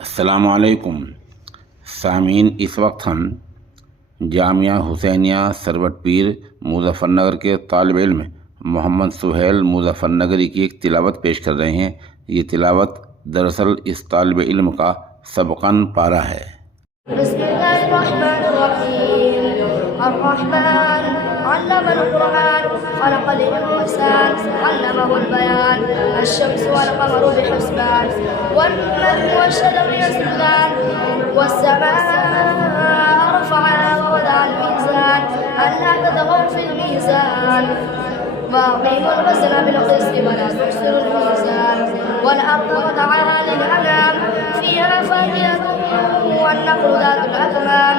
अस्सलामुअलैकुम सामीन, इस वक्त हम जामिया हुसैनिया सरवट पीर मुज़फ़्फ़रनगर के तालिब इल्म मोहम्मद सुहेल मुज़फ़्फ़रनगरी की एक तिलावत पेश कर रहे हैं। ये तिलावत दरअसल इस तालिब इल्म का सबक़न पारा है। وأقيموا الوزن بالقسط ولا تخسروا الميزان والأرض وضعها للأنام فيها فاكهة والنخل ذات الأكمام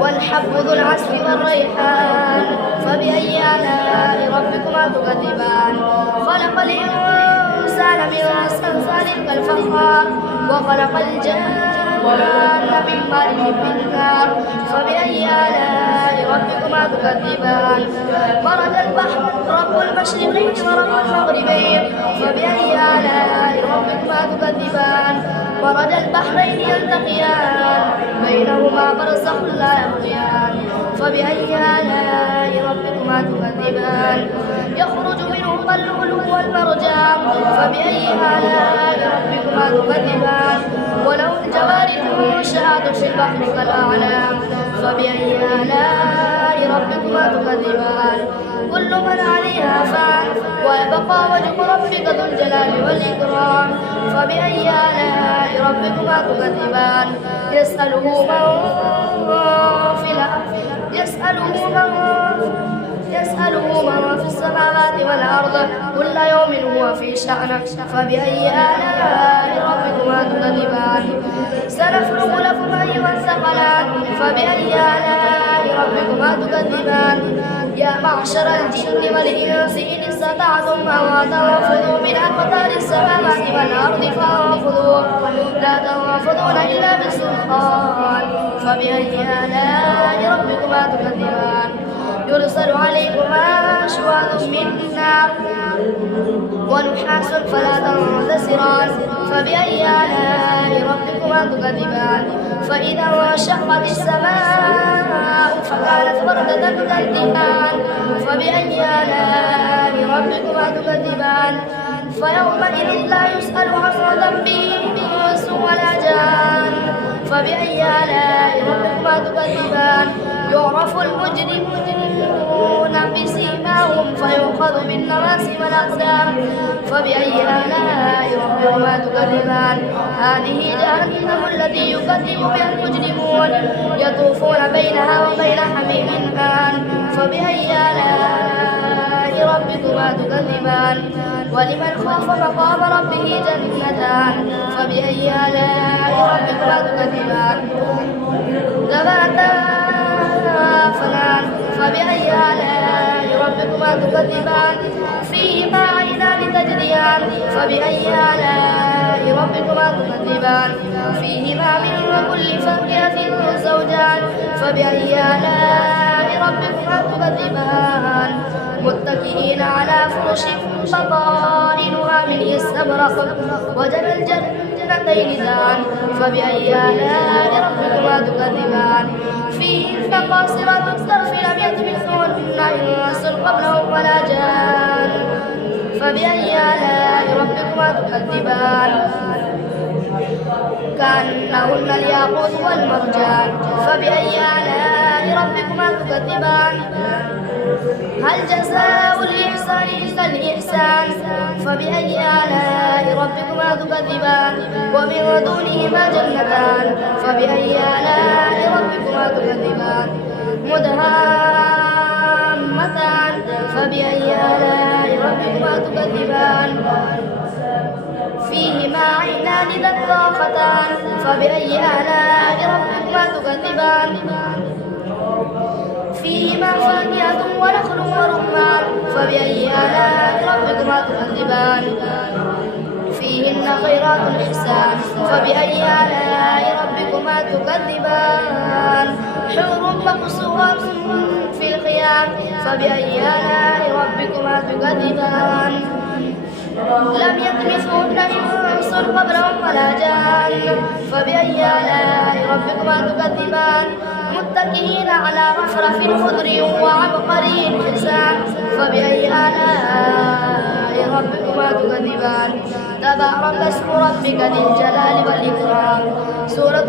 والحب ذو العصف والريحان فبأي آلاء ربكما تكذبان خلق الإنسان من صلصال كالفخار وخلق الجان من مارج من نار فبأي آلاء ربكما تكذبان مرج البحر رب المشرقين ورب المغربين فبأي آلاء ربكما تكذبان مرج البحرين يلتقيان بينهما برزخ لا يبغيان فبأي آلاء ربكما تكذبان يخرج منهما اللؤلؤ والمرجان فبأي آلاء ربكما تكذبان وله الجوار المنشآت في البحر كالأعلام فبأي آلاء ربكما تكذبان كل من عليها فان ويبقى وجه ربك ذو الجلال والإكرام فبأي آلاء ربكما تكذبان يسأله من في السماوات والأرض كل يوم هو في شأن فبأي آلاء ربكما تكذبان سنفرغ لكم أيها الثقلان فبأي آلاء ربكما تكذبان يا معشر الجن والإنس إن استطعتم أن تنفذوا من أقطار السماوات والأرض فانفذوا لا تنفذون إلا بسلطان فبأي آلاء ربكما تكذبان يرسل عليكما شواظ من نار ونحاس فلا تنتصران فبأي آلاء ربكما تكذبان فإذا انشقت السماء فكانت وردة كالدهان فبأي آلاء ربكما تكذبان فيومئذ لا يسأل عن ذنبه إنس ولا جان فبأي آلاء ربكما تكذبان يعرف المجرمون بسيماهم فيؤخذ بالنواصي والأقدام فبأي آلاء ربكما تكذبان هذه جهنم التي يكذب بها المجرمون يطوفون بينها وبين حميم آن فبأي آلاء ربكما تكذبان ولمن خاف مقام ربه جنتان فبأي آلاء ربكما تكذبان ذواتا فنان فبأي آلاء ربكما تكذبان فيهما عينان تجريان فبأي آلاء ربكما تكذبان فيهما من كل فاكهة زوجان فبأي آلاء ربكما تكذبان متكئين على فرش بطائنها من استبرق وجنى الجنتين دان فبأي آلاء ربكما تكذبان فيهن قاصرات الطرف لم يطمثهن إنس قبلهم ولا جان فبأي آلاء ربكما تكذبان كأنهن الياقوت والمرجان فبأي آلاء ربكما تكذبان هل جزاء الإحسان إلا الإحسان فبأي آلاء ربكما تكذبان ومن دونهما جنتان فبأي آلاء ربكما تكذبان مدهامتان فبأي آلاء ربكما تكذبان فيهما عينان نضاختان فبأي آلاء ربكما تكذبان فيهما فاكهة ونخل ورمان فبأي آلاء ربكما تكذبان فيهن خيرات الحسان فبأي آلاء ربكما تكذبان حور مقصورات في الخيام فبأي آلاء ربكما تكذبان لم يطمثهن إنس قبلهم ولا جان فبأي آلاء ربكما تكذبان متكئين على رفرف خضر وعبقري حسان فبأي آلاء ربكما تكذبان تبارك اسم ربك ذي الجلال والإكرام. سورة